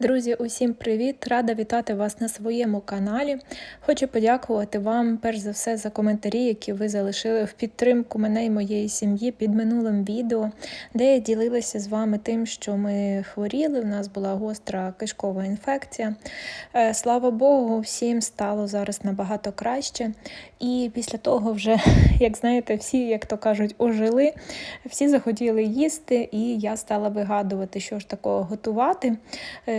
Друзі, усім привіт! Рада вітати вас на своєму каналі. Хочу подякувати вам, перш за все, за коментарі, які ви залишили в підтримку мене і моєї сім'ї під минулим відео, де я ділилася з вами тим, що ми хворіли. У нас була гостра кишкова інфекція. Е, Слава Богу, всім стало зараз набагато краще. І після того, вже, як знаєте, всі, як то кажуть, ожили, всі захотіли їсти, і я стала вигадувати, що ж такого готувати.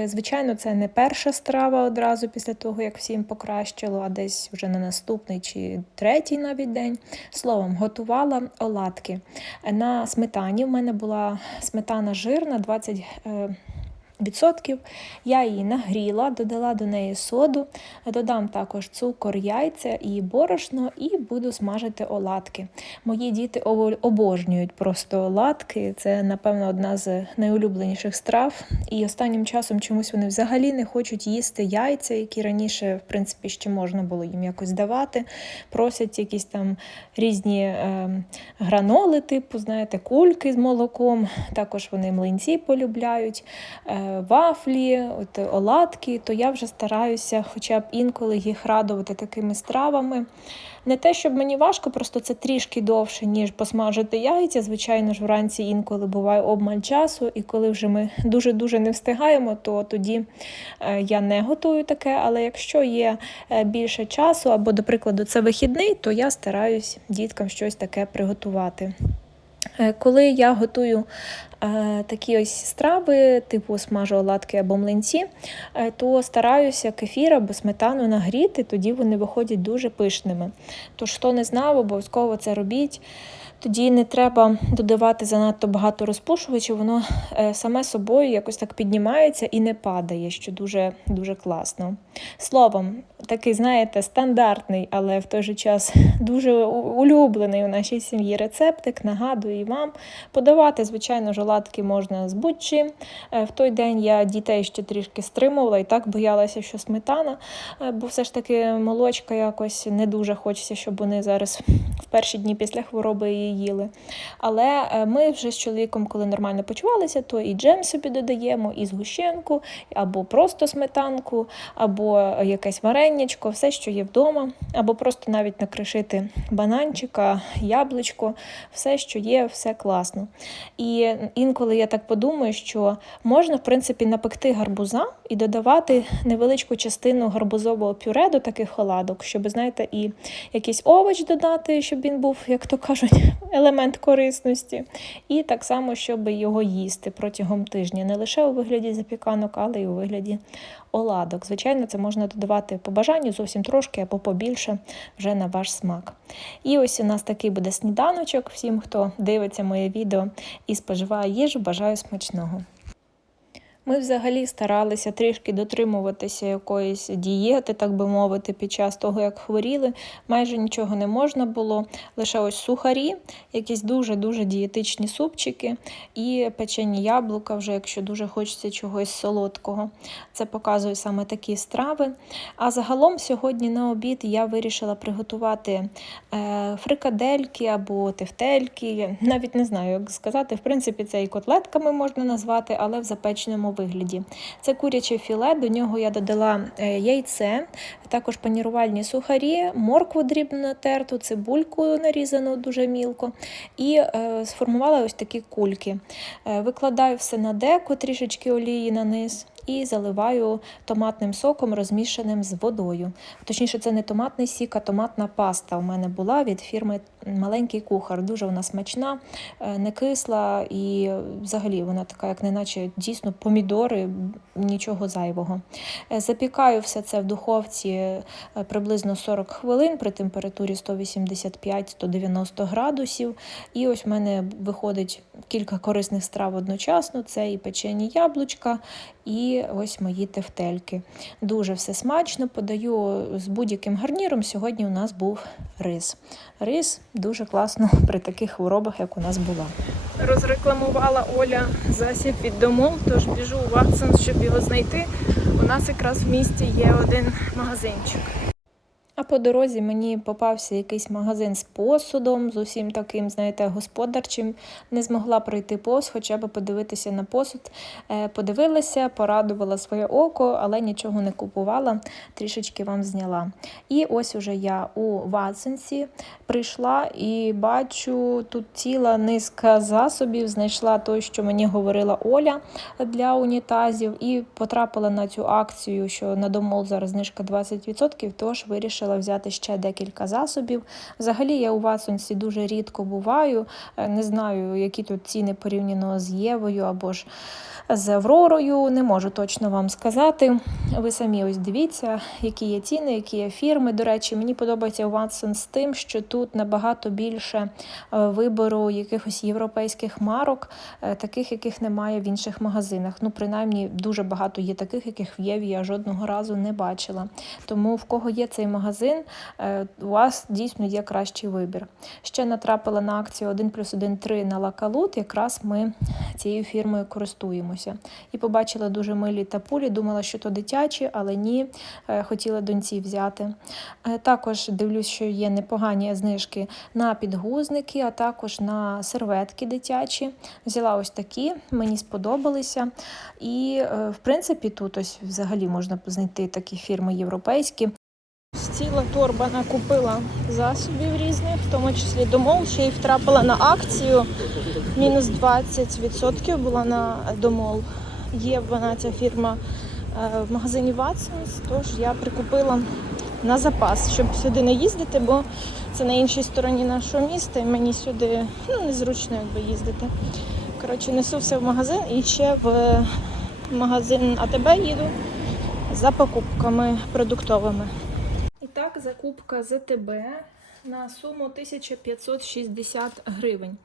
Е, Звичайно, це не перша страва одразу після того, як всім покращило, а десь вже на наступний чи третій навіть день. Словом, готувала оладки. На сметані в мене була сметана жирна 20 е, відсотків. Я її нагріла, додала до неї соду, додам також цукор, яйця і борошно, і буду смажити оладки. Мої діти обожнюють просто оладки. Це, напевно, одна з найулюбленіших страв. І останнім часом чомусь вони взагалі не хочуть їсти яйця, які раніше, в принципі, ще можна було їм якось давати. Просять якісь там різні е, граноли, типу, знаєте, кульки з молоком. Також вони млинці полюбляють. Е, вафлі, от оладки, то я вже стараюся хоча б інколи їх радувати такими стравами. Не те, щоб мені важко, просто це трішки довше, ніж посмажити яйця. Звичайно ж, вранці інколи буває обмаль часу, і коли вже ми дуже-дуже не встигаємо, то тоді е, я не готую таке. Але якщо є е, більше часу, або, до прикладу, це вихідний, то я стараюсь діткам щось таке приготувати. Е, коли я готую такі ось страви, типу смажу оладки або млинці, е, то стараюся кефір або сметану нагріти, тоді вони виходять дуже пишними. Тож, хто не знав, обов'язково це робіть. Тоді не треба додавати занадто багато розпушувачів, воно саме собою якось так піднімається і не падає, що дуже дуже класно. Словом, такий, знаєте, стандартний, але в той же час дуже улюблений у нашій сім'ї рецептик. Нагадую вам. Подавати, звичайно, жоладки можна з будь-чим. Е, в той день я дітей ще трішки стримувала і так боялася, що сметана, е, бо все ж таки молочка якось не дуже хочеться, щоб вони зараз в перші дні після хвороби її їли. Але е, ми вже з чоловіком, коли нормально почувалися, то і джем собі додаємо, і згущенку, або просто сметанку, або якесь вареннячко, все, що є вдома, або просто навіть накришити бананчика, яблучко, все, що є, все класно. І інколи я так подумаю, що можна, в принципі, напекти гарбуза і додавати невеличку частину гарбузового пюре до таких оладок, щоб, знаєте, і якийсь овоч додати, щоб він був, як то кажуть, елемент корисності. І так само, щоб його їсти протягом тижня, не лише у вигляді запіканок, але й у вигляді оладок. Звичайно, це можна додавати по бажанню зовсім трошки або побільше вже на ваш смак. І ось у нас такий буде сніданочок. Всім, хто дивиться моє відео і споживає їжу, бажаю смачного. Ми взагалі старалися трішки дотримуватися якоїсь дієти, так би мовити, під час того, як хворіли. Майже нічого не можна було. Лише ось сухарі, якісь дуже-дуже дієтичні супчики і печені яблука, вже якщо дуже хочеться чогось солодкого. Це показує саме такі страви. А загалом сьогодні на обід я вирішила приготувати е, фрикадельки або тефтельки. Навіть не знаю, як сказати. В принципі, це і котлетками можна назвати, але в запеченому вигляді. Це куряче філе, до нього я додала е, яйце, також панірувальні сухарі, моркву дрібно терту, цибульку нарізану дуже мілко, і е, сформувала ось такі кульки. Е, викладаю все на деко, трішечки олії на низ і заливаю томатним соком, розмішаним з водою. Точніше, це не томатний сік, а томатна паста у мене була від фірми Маленький кухар. Дуже вона смачна, е, не кисла і взагалі вона така, як неначе дійсно помідори, нічого зайвого. Е, запікаю все це в духовці е, приблизно 40 хвилин при температурі 185-190 градусів. І ось в мене виходить кілька корисних страв одночасно: це і печені яблучка, і ось мої тефтельки. Дуже все смачно, подаю з будь-яким гарніром. Сьогодні у нас був рис. Рис дуже класно при таких хворобах, як у нас була. Розрекламувала Оля засіб від домов, тож біжу у Ватсон, щоб його знайти. У нас якраз в місті є один магазинчик. А по дорозі мені попався якийсь магазин з посудом, з усім таким, знаєте, господарчим. Не змогла пройти повз, хоча б подивитися на посуд. Е, Подивилася, порадувала своє око, але нічого не купувала, трішечки вам зняла. І ось уже я у Ватсенсі прийшла і бачу тут ціла низка засобів. Знайшла той, що мені говорила Оля для унітазів, і потрапила на цю акцію, що на домол зараз знижка 20%, тож вирішила взяти ще декілька засобів. Взагалі я у Ватсонсі дуже рідко буваю. Е, Не знаю, які тут ціни порівняно з Євою або ж з Авророю. Не можу точно вам сказати. Ви самі ось дивіться, які є ціни, які є фірми. До речі, мені подобається Watson з тим, що тут набагато більше е, вибору якихось європейських марок, е, таких, яких немає в інших магазинах. Ну, принаймні, дуже багато є таких, яких в Єві я жодного разу не бачила. Тому в кого є цей магазин, е, у вас дійсно є кращий вибір. Ще натрапила на акцію 1 плюс 1 3 на Лакалут. Якраз ми цією фірмою користуємося. І побачила дуже милі тапулі, думала, що то дитячі, але ні, е, хотіла доньці взяти. Е, Також дивлюсь, що є непогані знижки на підгузники, а також на серветки дитячі. Взяла ось такі, мені сподобалися. І, в принципі, тут ось взагалі можна знайти такі фірми європейські. Ціла торба накупила засобів різних, в тому числі домов, ще й втрапила на акцію. Мінус 20% була на домол. Є вона ця фірма е, в магазині Watsons, тож я прикупила на запас, щоб сюди не їздити, бо це на іншій стороні нашого міста, і мені сюди ну, незручно якби їздити. Коротше, несу все в магазин і ще в магазин АТБ їду за покупками продуктовими. Так, закупка ЗТБ на суму 1560 гривень.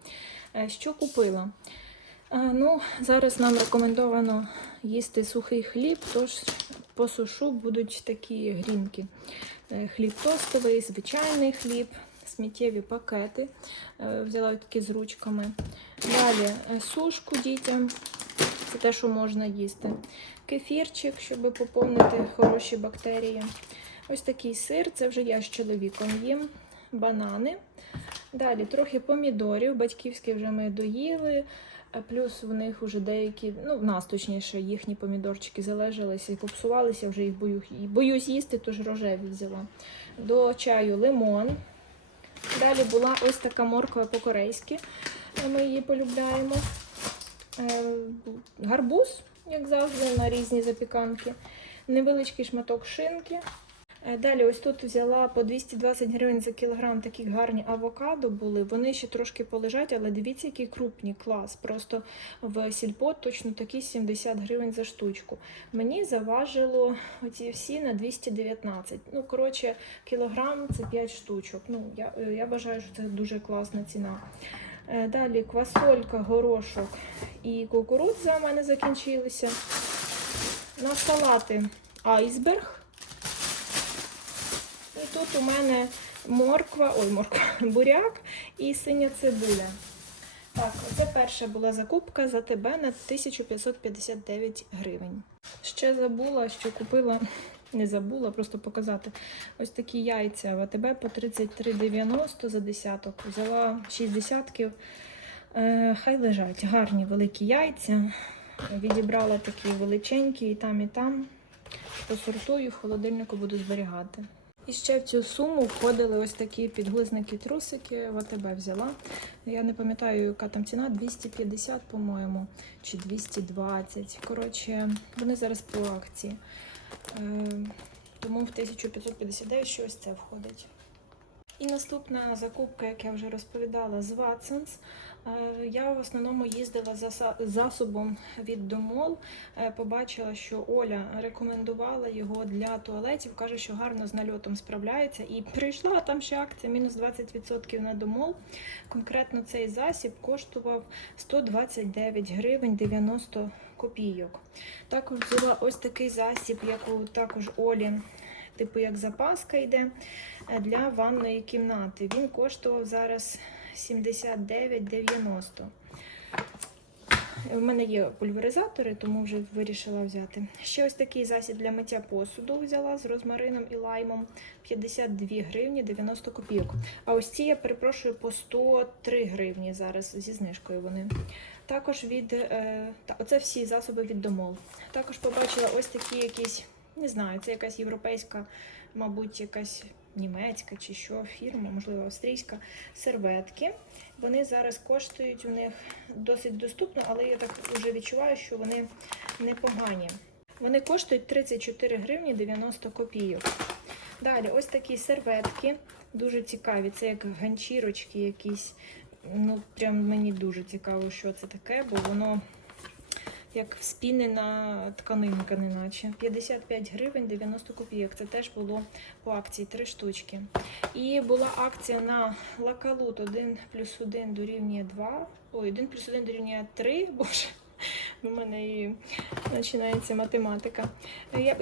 Е, Що купила? Е, Ну, зараз нам рекомендовано їсти сухий хліб, тож по сушу будуть такі грінки. Е, Хліб тостовий, звичайний хліб, сміттєві пакети. Взяла такі з ручками. Далі сушку дітям. Це те, що можна їсти. Кефірчик, щоб поповнити хороші бактерії. Ось такий сир, це вже я з чоловіком їм. Банани. Далі трохи помідорів. Батьківські вже ми доїли. Плюс в них вже деякі, ну, в нас точніше, їхні помідорчики залежалися і попсувалися, вже їх бою, боюсь їсти, тож рожеві взяла. До чаю лимон. Далі була ось така морква по-корейськи. Ми її полюбляємо. Е, Гарбуз, як завжди, на різні запіканки. Невеличкий шматок шинки. Е, Далі, ось тут взяла по 220 гривень за кілограм такі гарні авокадо були. Вони ще трошки полежать, але дивіться, які крупні клас. Просто в сільпо точно такі 70 гривень за штучку. Мені заважило оці всі на 219. Ну, коротше, кілограм це 5 штучок. Ну, я, я вважаю, що це дуже класна ціна. Е, Далі квасолька, горошок і кукурудза в мене закінчилися. На салати айсберг. І тут у мене морква, ой, морква, буряк і синя цибуля. Так, це перша була закупка за тебе на 1559 гривень. Ще забула, що купила, не забула, просто показати. Ось такі яйця в АТБ по 33,90 за десяток. Взяла 6 десятків. Е, хай лежать гарні великі яйця. Відібрала такі величенькі і там, і там. Посортую, в холодильнику буду зберігати. І ще в цю суму входили ось такі підгузники трусики. В взяла. Я не пам'ятаю, яка там ціна, 250, по-моєму, чи 220. Коротше, вони зараз по акції. Е, тому в 1559 щось це входить. І наступна закупка, як я вже розповідала, з Watsons. Е, Я в основному їздила за засобом від Домол. Е, Побачила, що Оля рекомендувала його для туалетів. Каже, що гарно з нальотом справляється. І прийшла там ще акція мінус 20% на Домол. Конкретно цей засіб коштував 129 гривень 90 копійок. Також взяла ось такий засіб, як також Олі. Типу як запаска йде е, для ванної кімнати. Він коштував зараз 79,90. У мене є пульверизатори, тому вже вирішила взяти. Ще ось такий засіб для миття посуду взяла з розмарином і лаймом 52 гривні 90 копійок. А ось ці я перепрошую по 103 гривні зараз зі знижкою вони. Також від е, та, оце всі засоби від домов. Також побачила ось такі якісь, не знаю, це якась європейська, мабуть, якась німецька чи що фірма, можливо, австрійська серветки. Вони зараз коштують у них досить доступно, але я так вже відчуваю, що вони непогані. Вони коштують 34 гривні 90 копійок. Далі, ось такі серветки, дуже цікаві. Це як ганчірочки якісь. Ну, прям мені дуже цікаво, що це таке, бо воно як вспінена тканинка, неначе. 55 гривень 90 копійок. Це теж було по акції 3 штучки. І була акція на лакалут 1 плюс 1 дорівнює 2. Ой, 1 плюс 1 дорівнює 3, боже. У мене і починається математика.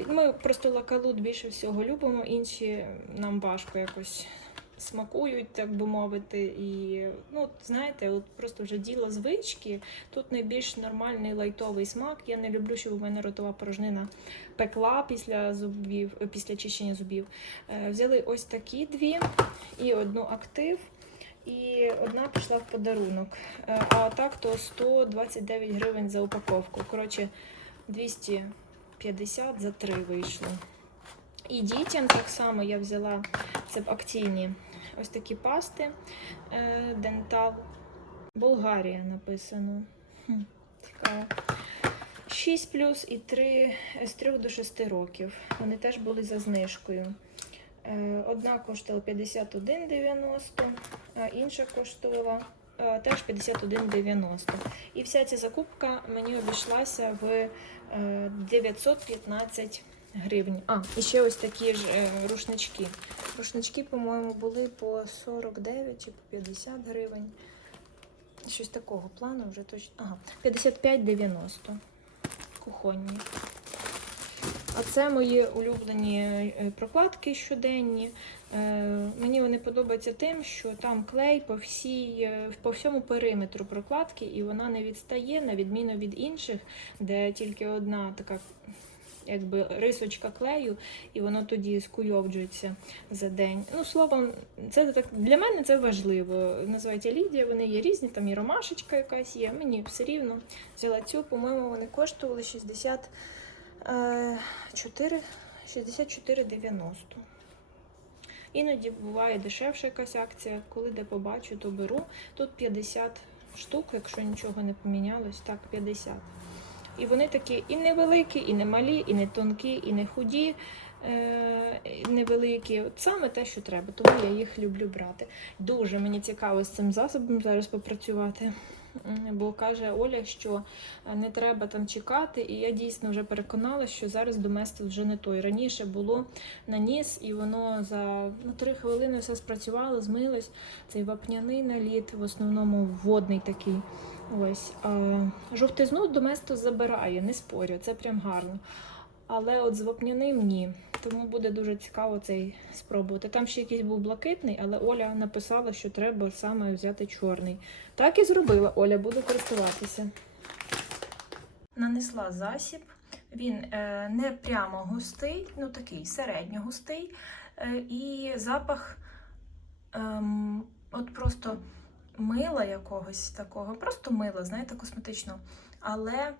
Ми просто лакалут більше всього любимо, інші нам важко якось смакують, так би мовити. І ну, знаєте, от просто вже діло звички. Тут найбільш нормальний лайтовий смак. Я не люблю, щоб у мене ротова порожнина пекла після зубів, е, після чищення зубів. Е, Взяли ось такі дві і одну актив. І одна пішла в подарунок. Е, А так то 129 гривень за упаковку. Коротше, 250 за три вийшло. І дітям так само я взяла це акційні ось такі пасти. е, Дентал. Болгарія написано. Цікаво. 6 плюс і 3, з 3 до 6 років. Вони теж були за знижкою. Е, Одна коштувала 51,90, а інша коштувала е, теж 51,90. І вся ця закупка мені обійшлася в е, 915 гривень. А, і ще ось такі ж е, рушнички. Рушнички, по-моєму, були по 49 чи по 50 гривень. Щось такого плану вже точно. Ага, 55,90 кухонні. А це мої улюблені е, прокладки щоденні. Е, Мені вони подобаються тим, що там клей по, всій, по всьому периметру прокладки, і вона не відстає, на відміну від інших, де тільки одна така якби рисочка клею, і воно тоді скуйовджується за день. Ну, словом, це так для мене це важливо. Називається Лідія, вони є різні, там і ромашечка якась є. Мені все рівно взяла цю, по-моєму, вони коштували 60. 4, 64,90. Іноді буває дешевша якась акція, коли де побачу, то беру. Тут 50 штук, якщо нічого не помінялось, так, 50. І вони такі і невеликі, і не малі, і не тонкі, і не худі, і невеликі. От саме те, що треба, тому я їх люблю брати. Дуже мені цікаво з цим засобом зараз попрацювати. Бо каже Оля, що е, не треба там чекати, і я дійсно вже переконала, що зараз доместос вже не той. Раніше було наніс, і воно за ну, 3 хвилини все спрацювало, змилось. Цей вапняний наліт, в основному водний такий. Ось. Жовтизну доместос забирає, не спорю, це прям гарно. Але от з вапняним ні. Тому буде дуже цікаво цей спробувати. Там ще якийсь був блакитний, але Оля написала, що треба саме взяти чорний. Так і зробила Оля, буду користуватися. Нанесла засіб. Він е, не прямо густий, ну такий середньо густий. Е, і запах ем, от просто мила якогось такого, просто мила, знаєте, косметичного, але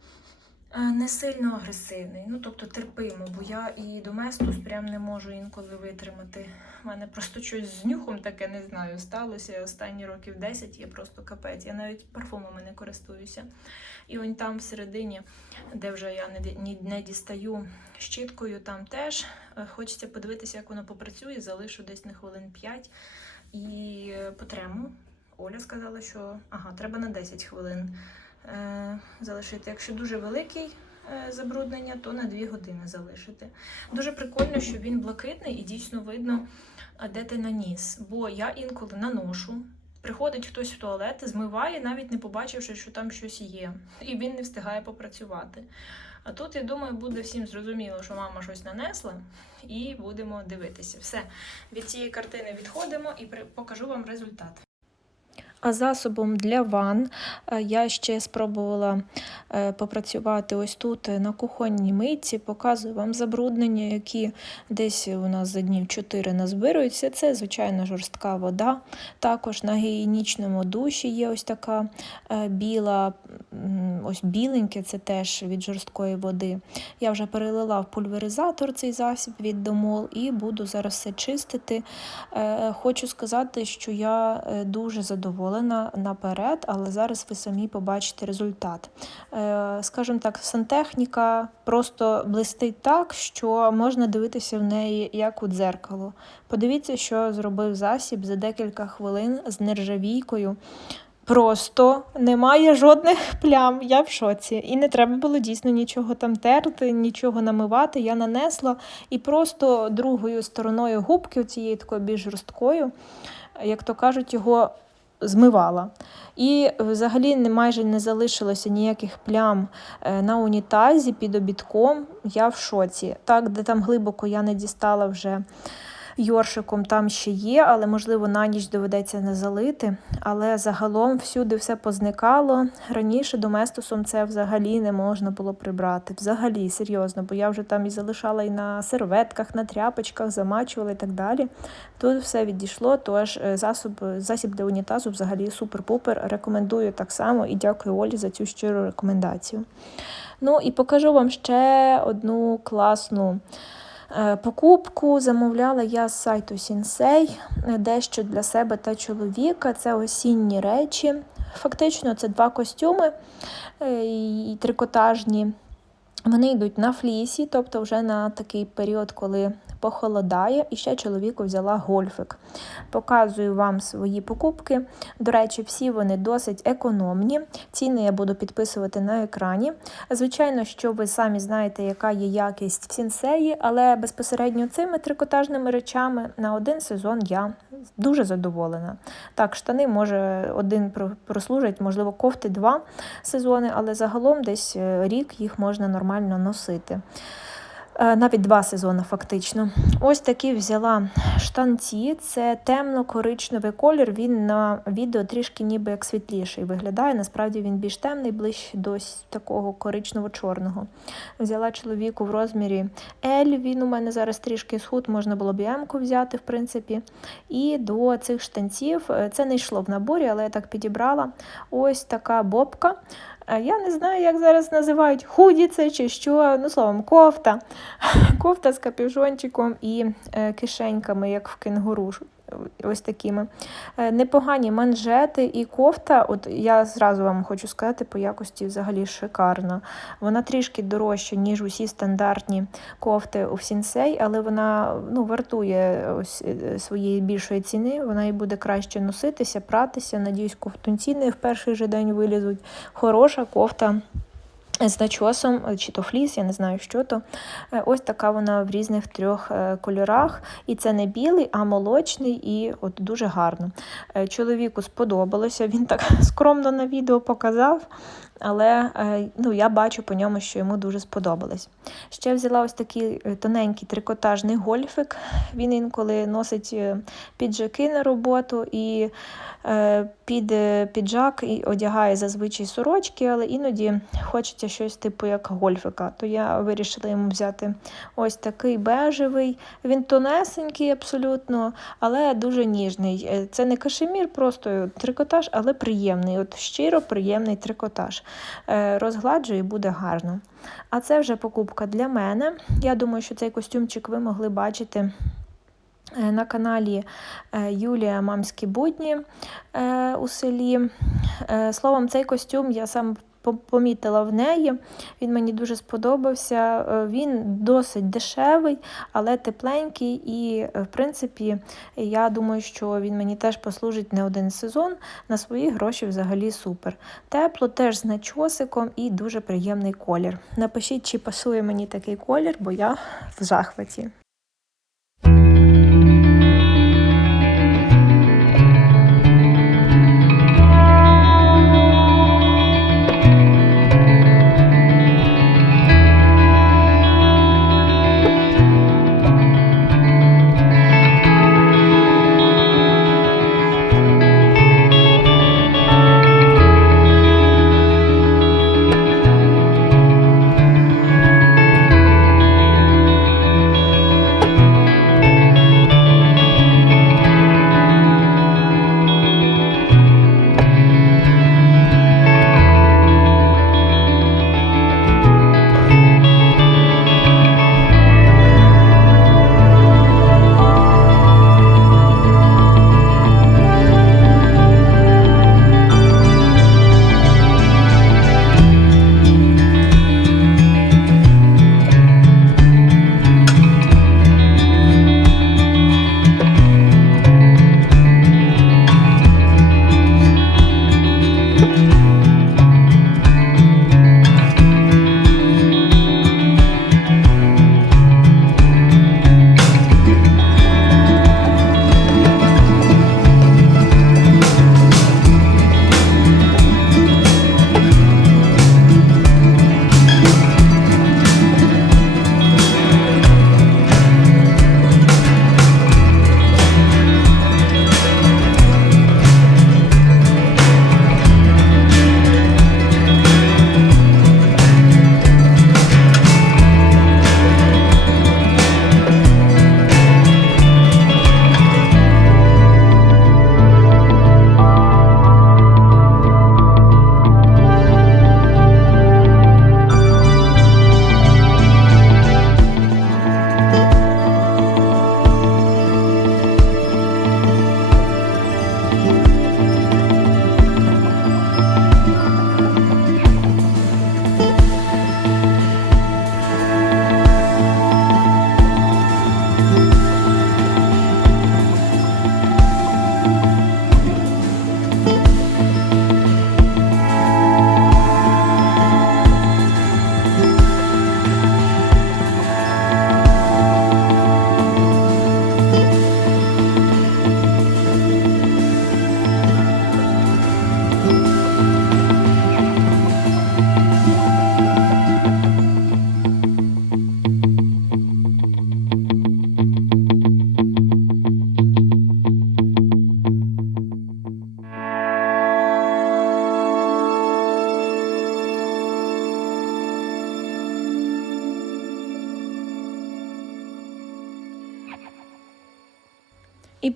не сильно агресивний. Ну, тобто терпимо, бо я і доместус прям не можу інколи витримати. У мене просто щось з нюхом таке не знаю. Сталося останні років 10, я просто капець. Я навіть парфумами не користуюся. І ось там всередині, де вже я не, не дістаю щіткою, там теж е, хочеться подивитися, як воно попрацює. Залишу десь на хвилин 5 і е, потрему. Оля сказала, що ага, треба на 10 хвилин е, залишити. Якщо дуже великий е, забруднення, то на 2 години залишити. Дуже прикольно, що він блакитний і дійсно видно, де ти наніс. Бо я інколи наношу. Приходить хтось в туалет, змиває, навіть не побачивши, що там щось є, і він не встигає попрацювати. А тут, я думаю, буде всім зрозуміло, що мама щось нанесла, і будемо дивитися. Все, від цієї картини відходимо і покажу вам результат. А засобом для ван е, я ще спробувала е, попрацювати ось тут е, на кухонній митці, показую вам забруднення, які десь у нас за днів 4 назбируються. Це, звичайно, жорстка вода. Також на гігієнічному душі є ось така біла, ось біленьке, це теж від жорсткої води. Я вже перелила в пульверизатор цей засіб від домол і буду зараз все чистити. Хочу сказати, що я дуже задоволена задоволена наперед, але зараз ви самі побачите результат. Е, скажімо так, сантехніка просто блистить так, що можна дивитися в неї як у дзеркало. Подивіться, що зробив засіб за декілька хвилин з нержавійкою. Просто немає жодних плям, я в шоці. І не треба було дійсно нічого там терти, нічого намивати. Я нанесла і просто другою стороною губки, цією такою більш жорсткою, як то кажуть, його змивала. І взагалі майже не залишилося ніяких плям е, на унітазі під обідком. Я в шоці. Так, де там глибоко я не дістала вже йоршиком там ще є, але, можливо, на ніч доведеться не залити. Але загалом всюди все позникало. Раніше доместосом це взагалі не можна було прибрати. Взагалі, серйозно, бо я вже там і залишала і на серветках, на тряпочках, замачувала і так далі. Тут все відійшло, тож е, засоб, засіб для унітазу взагалі супер-пупер. Рекомендую так само і дякую Олі за цю щиру рекомендацію. Ну і покажу вам ще одну класну. Е, покупку замовляла я з сайту Сінсей, дещо для себе та чоловіка. Це осінні речі. Фактично, це два костюми е, і трикотажні. Вони йдуть на флісі, тобто вже на такий період, коли похолодає. І ще чоловіку взяла гольфик. Показую вам свої покупки. До речі, всі вони досить економні. Ціни я буду підписувати на екрані. Звичайно, що ви самі знаєте, яка є якість в сінсеї, але безпосередньо цими трикотажними речами на один сезон я дуже задоволена. Так, штани може один прослужить, можливо, кофти два сезони, але загалом десь е, рік їх можна нормально носити. Е, навіть два сезони, фактично. Ось такі взяла штанці. Це темно-коричневий колір. Він на відео трішки ніби як світліший виглядає. Насправді він більш темний, ближче до такого коричнево-чорного. Взяла чоловіку в розмірі L. Він у мене зараз трішки схуд, можна було б ямку взяти, в принципі. І до цих штанців е, це не йшло в наборі, але я так підібрала ось така бобка. Я не знаю, як зараз називають худі це чи що, ну словом, кофта. Кофта з капюшончиком і е, кишеньками, як в кенгуру ось такими. Е, непогані манжети і кофта. От Я зразу вам хочу сказати, по якості взагалі шикарна. Вона трішки дорожча, ніж усі стандартні кофти у Сінсей, але вона ну, вартує ось е, своєї більшої ціни, вона і буде краще носитися, пратися. Надіюсь, ковтунці не в перший же день вилізуть. Хороша кофта. З начосом, е, чи то фліс, я не знаю, що то. Е, ось така вона в різних трьох е, кольорах. І це не білий, а молочний, і от дуже гарно. Чоловіку сподобалося, він так скромно на відео показав але ну, я бачу по ньому, що йому дуже сподобалось. Ще взяла ось такий тоненький трикотажний гольфик. Він інколи носить піджаки на роботу і під піджак і одягає зазвичай сорочки, але іноді хочеться щось типу як гольфика. То я вирішила йому взяти ось такий бежевий. Він тонесенький абсолютно, але дуже ніжний. Це не кашемір, просто трикотаж, але приємний. От Щиро приємний трикотаж. Е, розгладжу і буде гарно. А це вже покупка для мене. Я думаю, що цей костюмчик ви могли бачити. Е, на каналі е, Юлія Мамські будні у селі. Словом, цей костюм я сам помітила в неї. Він мені дуже сподобався. Е, він досить дешевий, але тепленький. І, е, в принципі, я думаю, що він мені теж послужить не один сезон. На свої гроші взагалі супер. Тепло, теж з начосиком і дуже приємний колір. Напишіть, чи пасує мені такий колір, бо я в захваті.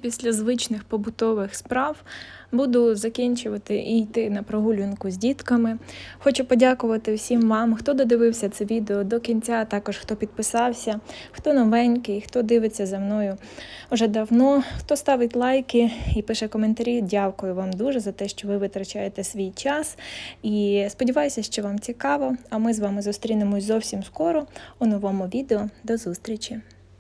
Після звичних побутових справ буду закінчувати і йти на прогулянку з дітками. Хочу подякувати всім вам, хто додивився це відео до кінця, також хто підписався, хто новенький, хто дивиться за мною вже давно, хто ставить лайки і пише коментарі. Дякую вам дуже за те, що ви витрачаєте свій час. І сподіваюся, що вам цікаво. А ми з вами зустрінемось зовсім скоро у новому відео. До зустрічі!